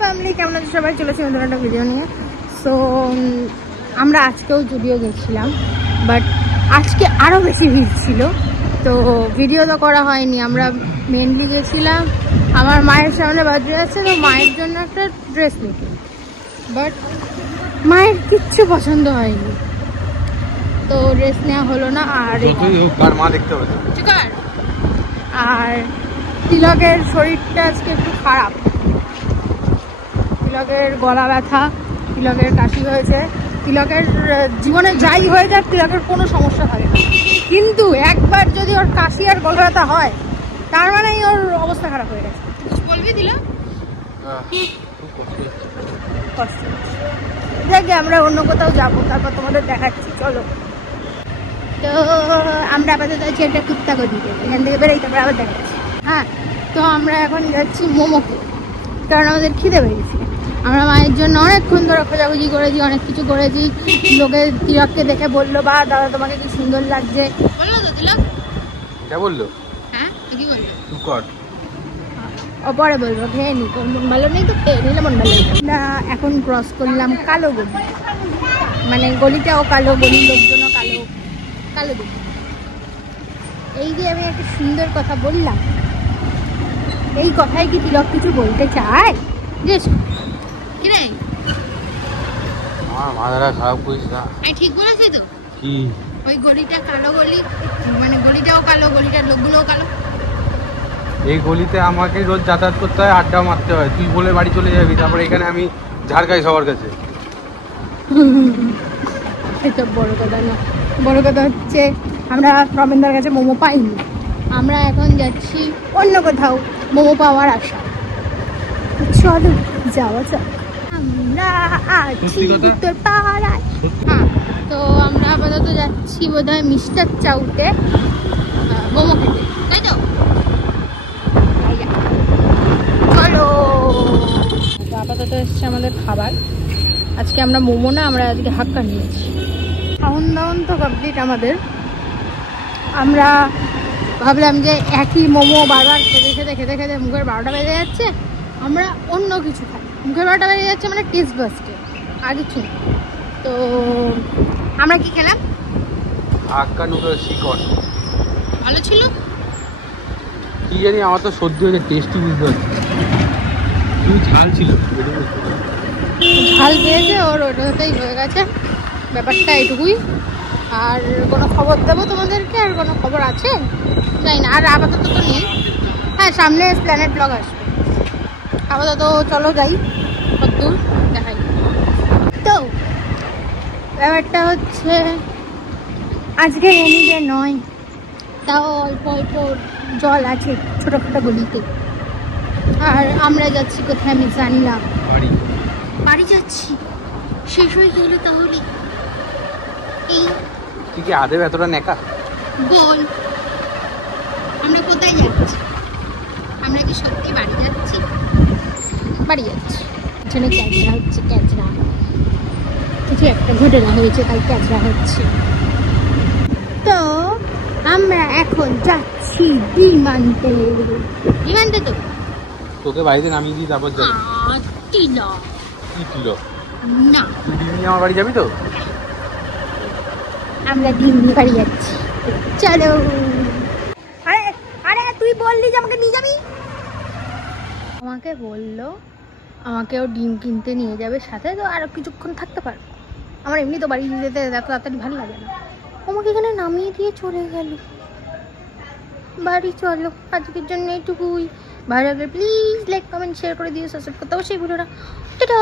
Family, কেমন আছে সবাই? চলেছি নতুন একটা ভিডিও নিয়ে। সো আমরা আজকেও যদিও গেছিলাম, বাট আজকে আরও বেশি ভিড় ছিল, তো ভিডিও তো করা হয়নি। আমরা মেনলি গেছিলাম আমার মায়ের সামনে বার্থডে আছে, তো মায়ের জন্য একটা ড্রেস নিতে, বাট মায়ের কিচ্ছু পছন্দ হয়নি, তো ড্রেস নেওয়া হলো না। আর আর তিলকের শরীরটা আজকে একটু খারাপ, তিলকের গলা ব্যথা, তিলকের কাশি হয়েছে। তিলকের জীবনে যাই হয়ে যাক, তিলকের কোনো সমস্যা থাকে না, কিন্তু একবার যদি ওর কাশি আর গলা ব্যথা হয়, তার মানেই ওর অবস্থা খারাপ হয়ে গেছে। কিছু বলবি তিলক? দেখ, আমরা অন্য কোথাও যাবো, তারপর তোমাদের দেখাচ্ছি, চলো। তো আমরা আপাতত যাচ্ছি একটা কুত্তা দিতে, এখান থেকে বেরোই, তারপরে আবার দেখাচ্ছি। হ্যাঁ, তো আমরা এখন যাচ্ছি মোমোকে, কারণ আমাদের খিদে পেয়েছে। আমরা মায়ের জন্য অনেকক্ষণ ধরে খোঁজাখুঁজি করেছি, অনেক কিছু করেছি। লোকে তিলককে দেখে বললো, বা দাদা তোমাকে কি সুন্দর লাগছে, বললো তো তিলক? কে বললো? হ্যাঁ, কি বললো? চুপ কর, ও পরে বলবো, খেয়ে নি, মন ভালো নেই তো খেয়ে নিলে মন ভালো। না, এখন ক্রস করলাম কালো গলি, মানে গলিটাও কালো, গলির লোকজনও কালো, কালো গলি। এই যে আমি একটা সুন্দর কথা বললাম, এই কথায় কি তিলক কিছু বলতে চায়? কি রে, আমার মাথাটা খারাপ করিস না। ঠিক বলেছি তো? কি ওই গলিটা কালো গলি, মানে গলিটাও কালো, গলিটার লোকগুলোও কালো। এই গলিতে আমাকে রোজ যাতায়াত করতে হয়, আড্ডা মারতে হয়, তুই বলে বাড়ি চলে যাবি, তারপরে এখানে আমি ঝাড় খাই সবার কাছে। এটা বড় কথা না, বড় কথা হচ্ছে আমরা রমেনদার কাছে মোমো পাইনি, আমরা এখন যাচ্ছি অন্য কোথাও মোমো পাওয়ার আশা। চলো যাওয়া যাক। আমরা আছি উত্তর পাড়ায়। হ্যাঁ, তো আমরা আপাতত যাচ্ছি বোধহয় মিস্টার চাউতে মোমো খেতে, তাই তো? চলো। তো আপাতত এসছে আমাদের খাবার। আজকে আমরা মোমো না, আমরা আজকে হাক্কা নিয়েছি। খাওন দাওন তো কমপ্লিট আমাদের। আমরা ভাবলাম যে একই মোমো বারবার খেতে খেতে খেতে খেতে মুখের 12টা বেজে যাচ্ছে, আমরা অন্য কিছু খাই। মুখের 12টা বেজে যাচ্ছে মানে টেস্ট বাস্টে, আর কিছু না। তো আমরা কি খেলাম? হাক্কা নুডলস চিকেন। ভালো ছিল কি জানি, আমার তো সর্দি হয়েছে, টেস্টি বুঝতে পারছি। তুই ঝাল ছিল, ঝাল পেয়েছে ওর, ওটাতেই হয়ে গেছে ব্যাপারটা, এইটুকুই। আর কোনো খবর দেবো তোমাদেরকে? আর কোনো খবর আছে জানি না, আর আপাতত তো নেই। হ্যাঁ, সামনে প্ল্যানেট ব্লগ আসবে। আপাতত চলো যাই, কতদূর দেখাই। তো ব্যাপারটা হচ্ছে আজকে রেনি ডে নয়, তাও অল্প অল্প জল আছে ছোটো ছোটো গলিতে। আর আমরা যাচ্ছি কোথায় আমি জানি না, বাড়ি যাচ্ছি। শেষ হয়ে গেল তাহলে এই, তুই কি আদেব এতটা নেকা? বল, আমরা কোথায় যাচ্ছি? আমরা কি সত্যি বাড়ি যাচ্ছি? বাড়ি যাচ্ছি, এখানে ক্যাচরা হচ্ছে, ক্যাচরা কিছু একটা ঘটনা হয়েছে, তাই ক্যাচরা হচ্ছে। তো আমরা এখন যাচ্ছি বিমানতে। বিমানতে তো তোকে বাড়িতে নামিয়ে দিই, তারপর যাবি। তিলক কি ছিল না, তুই ডিম নিয়ে আমার বাড়ি যাবি তো? আমরা ডিম নিয়ে বাড়ি যাচ্ছি, চলো। আরে আরে, তুই বললি যে আমাকে নিয়ে যাবি। আমাকে বললো আমাকেও ডিম কিনতে নিয়ে যাবে সাথে, তো আরো কিছুক্ষণ থাকতে পারবো। আমার এমনি তো বাড়ি যেতে এত তাড়াতাড়ি ভালো লাগে না, আমাকে এখানে নামিয়ে দিয়ে চলে গেল। বাড়ি চলো, আজকের জন্য এইটুকুই। ভালো লাগলে প্লিজ লাইক কমেন্ট শেয়ার করে দিও, সাবস্ক্রাইব করতে অবশ্যই ভুলো না। টাটা।